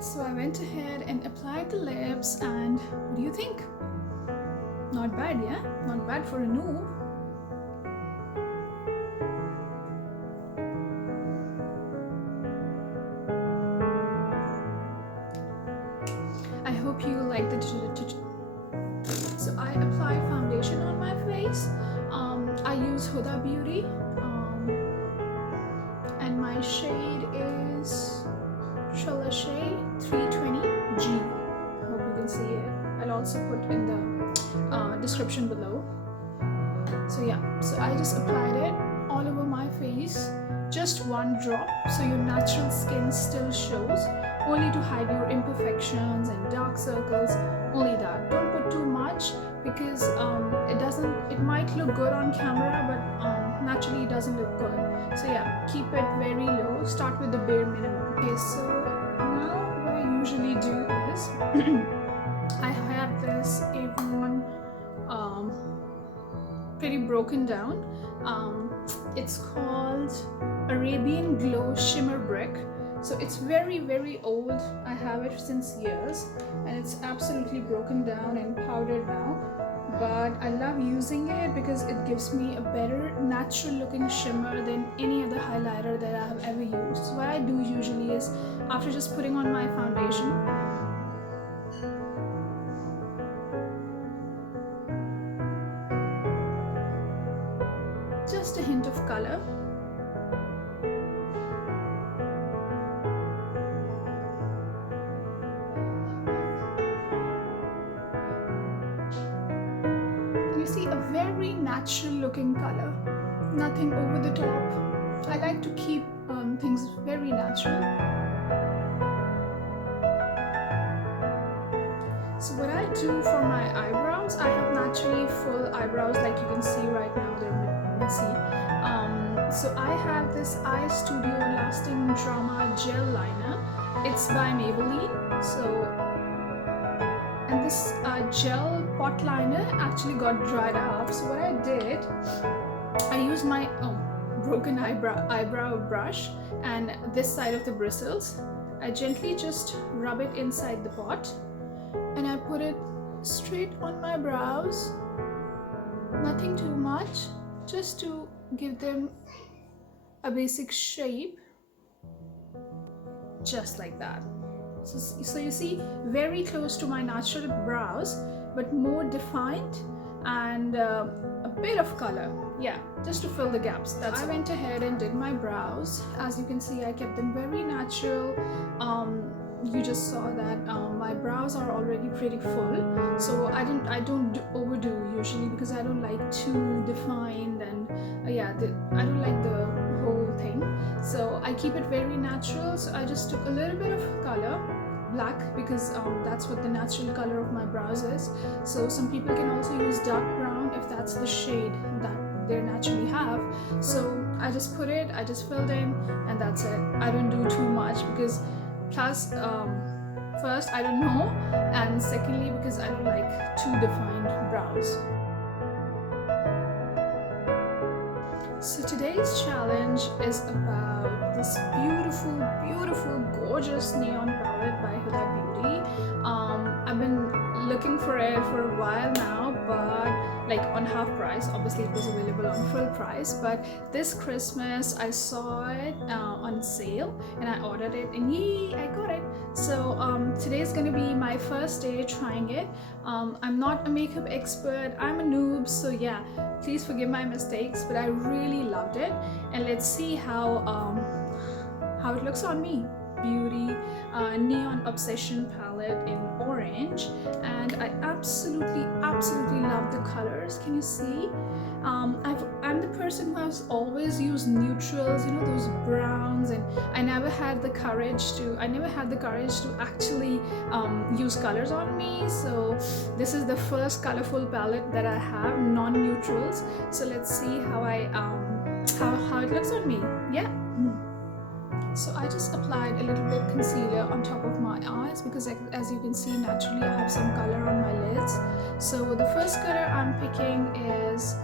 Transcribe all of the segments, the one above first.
So I went ahead and applied the lips, and what do you think? Not bad, yeah? Not bad for a noob. I hope you like the so I apply foundation on my face. I use Huda Beauty, and my shade is Shade 320G. I hope you can see it. I'll also put in the description below. So yeah, so I just applied it all over my face, just one drop, so your natural skin still shows, only to hide your imperfections and dark circles, only that. Don't put too much because it might look good on camera, but naturally it doesn't look good. So yeah, keep it very low, start with the bare minimum. Okay, so now what I usually do is I have this Avon pretty broken down. It's called Arabian Glow Shimmer Brick. So it's very old. I have it since years, and it's absolutely broken down and powdered now. But I love using it because it gives me a better natural looking shimmer than any other highlighter that I have ever used. So what I do usually is, after just putting on my foundation, just a hint of color. You see a very natural looking color, nothing over the top. I like to keep things very natural. So what I do for my eyebrows, I have naturally full eyebrows, like you can see right now, they're messy. So I have this Eye Studio Lasting Drama Gel Liner. It's by Maybelline. And this gel pot liner actually got dried up. So what I did, I used my broken eyebrow brush and this side of the bristles. I gently just rub it inside the pot, and I put it straight on my brows. Nothing too much, just to give them a basic shape, just like that. So you see, very close to my natural brows, but more defined, and a bit of color, yeah, just to fill the gaps. I went ahead and did my brows. As you can see, I kept them very natural. You just saw that my brows are already pretty full, so I don't overdo usually, because I don't like too defined, and I don't like the whole thing. So I keep it very natural. So I just took a little bit of color, black, because that's what the natural color of my brows is. So some people can also use dark brown if that's the shade that they naturally have. So I just put it, I just filled in, and that's it. I don't do too much because plus first, I don't know, and secondly, because I don't like too defined brows. So today's challenge is about this beautiful gorgeous neon palette by Huda Beauty. I've been looking for it for a while now, but like on half price. Obviously it was available on full price, but this Christmas I saw it on sale and I ordered it, and yay, I got it. So today is gonna be my first day trying it. I'm not a makeup expert, I'm a noob, so yeah, please forgive my mistakes, but I really loved it, and let's see how it looks on me. Beauty Neon Obsession palette in orange, and I absolutely love the colors. Can you see? I'm the person who has always used neutrals, you know, those browns, and I never had the courage to actually use colors on me. So this is the first colorful palette that I have, non-neutrals. So let's see how how it looks on me. Yeah. So I just applied a little bit concealer on top of my eyes because, as you can see, naturally I have some color on my lids. So the first color I'm picking is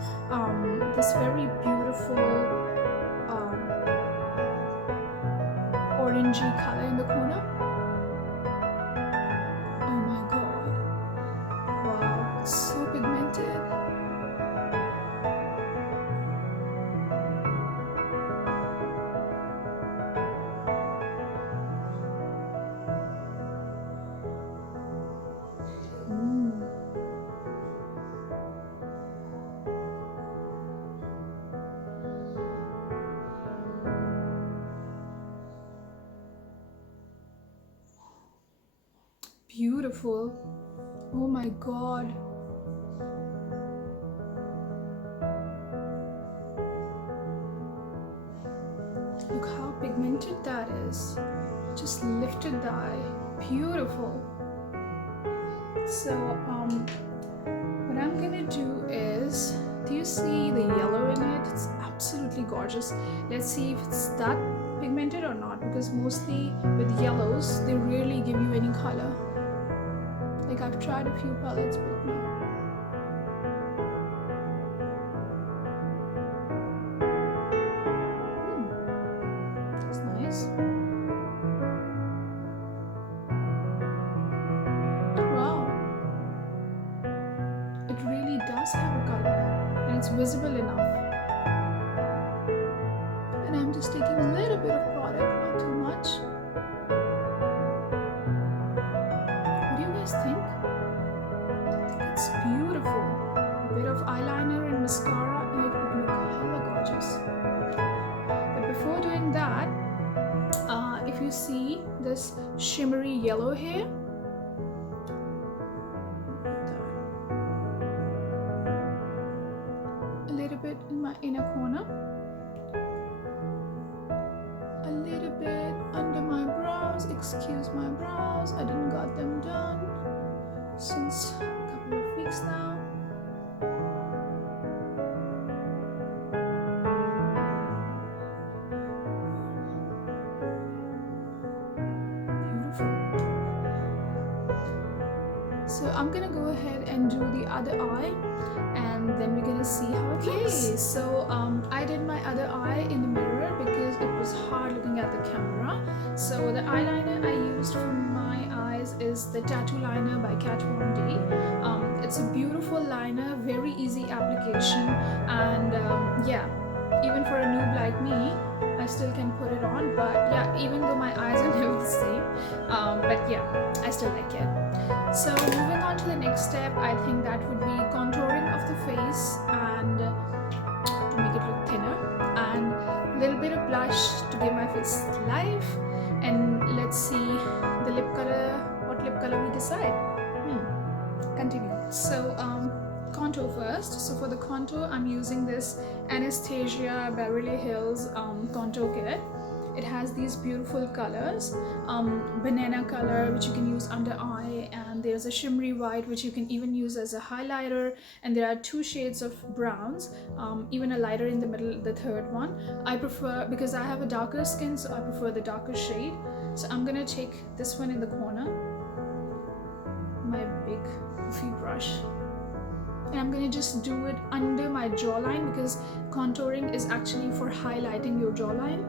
this very beautiful orangey color in the corner. beautiful. Oh my god. Look how pigmented that is. Just lifted the eye. Beautiful. So what I'm gonna do is, do you see the yellow in it? It's absolutely gorgeous. Let's see if it's that pigmented or not, because mostly with yellows they rarely give you any color. Like I've tried a few palettes but no. That's nice. Wow, it really does have a color and it's visible enough. And I'm just taking a little bit of product, not too much. What do you guys think? I think it's beautiful. A bit of eyeliner and mascara and it would look hella gorgeous. But before doing that, if you see this shimmery yellow here, a little bit in my inner corner, a little bit under my brows. Excuse my brows, I didn't got them done since a couple of weeks now. So I'm gonna go ahead and do the other eye and then we're gonna see how it looks. So I did my other eye in the mirror because it was hard looking at the camera. So the eyeliner I used for my eyes is the Tattoo Liner by KatVonD. It's a beautiful liner, very easy application, and yeah, even for a noob like me, I still can put it on. But yeah, even though my eyes are never the same, but yeah, I still like it. So moving on to the next step, I think that would be contouring of the face and to make it look thinner, and a little bit of blush to give my face life. And let's see the lip color, what lip color we decide. Continue. So contour first. So for the contour, I'm using this Anastasia Beverly Hills contour kit. It has these beautiful colors, banana color which you can use under eye, and there's a shimmery white which you can even use as a highlighter, and there are two shades of browns, even a lighter in the middle, the third one. I prefer, because I have a darker skin, so I prefer the darker shade. So I'm gonna take this one in the corner, my big poofy brush, and I'm gonna just do it under my jawline, because contouring is actually for highlighting your jawline.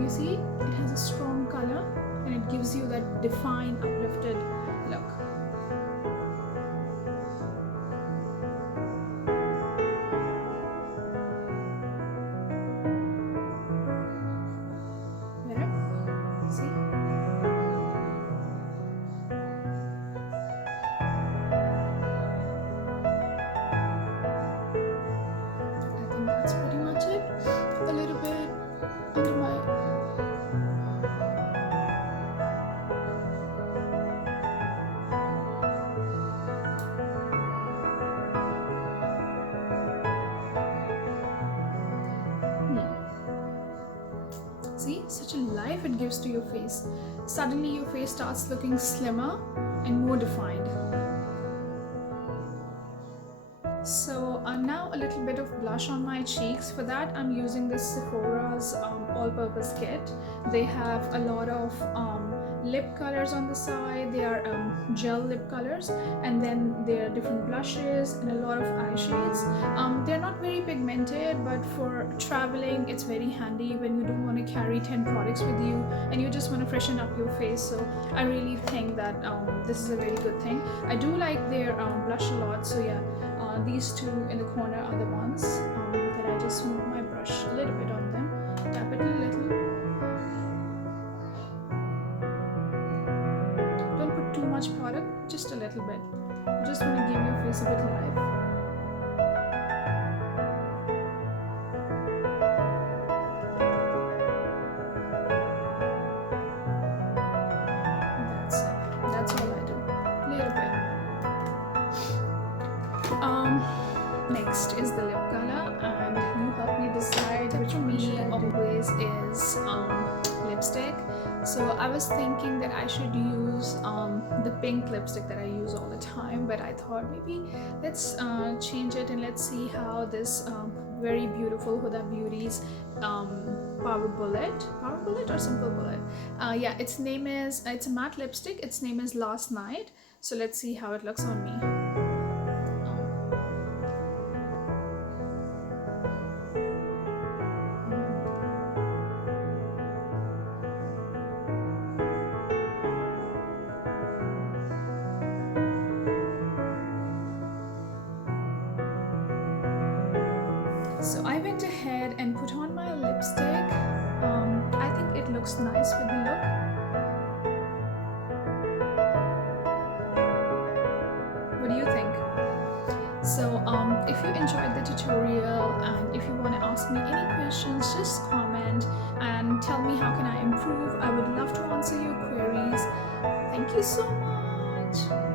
You see, it has a strong color and it gives you that defined, uplifted look. Better? See? I think that's pretty much it. A little bit under my See, such a life it gives to your face. Suddenly your face starts looking slimmer and more defined. So now a little bit of blush on my cheeks. For that I'm using this Sephora's all-purpose kit. They have a lot of lip colors on the side. They are gel lip colors, and then there are different blushes and a lot of eye shades. They're not very pigmented, but for traveling it's very handy when you don't want to carry 10 products with you and you just want to freshen up your face. So I really think that this is a very good thing. I do like their blush a lot. So yeah, these two in the corner are the ones that I just move my brush a little bit on them, tap it a little. Don't put too much product, just a little bit. You just want to give your face a bit life. Next is the lip color, and you help me decide which one should I do. Always is lipstick. So I was thinking that I should use the pink lipstick that I use all the time, but I thought maybe let's change it and let's see how this very beautiful Huda Beauty's power bullet or simple bullet, yeah, its a matte lipstick. Its name is Last Night. So let's see how it looks on me. So I went ahead and put on my lipstick. I think it looks nice with the look. What do you think? So if you enjoyed the tutorial and if you want to ask me any questions, just comment and tell me how can I improve. I would love to answer your queries. Thank you so much.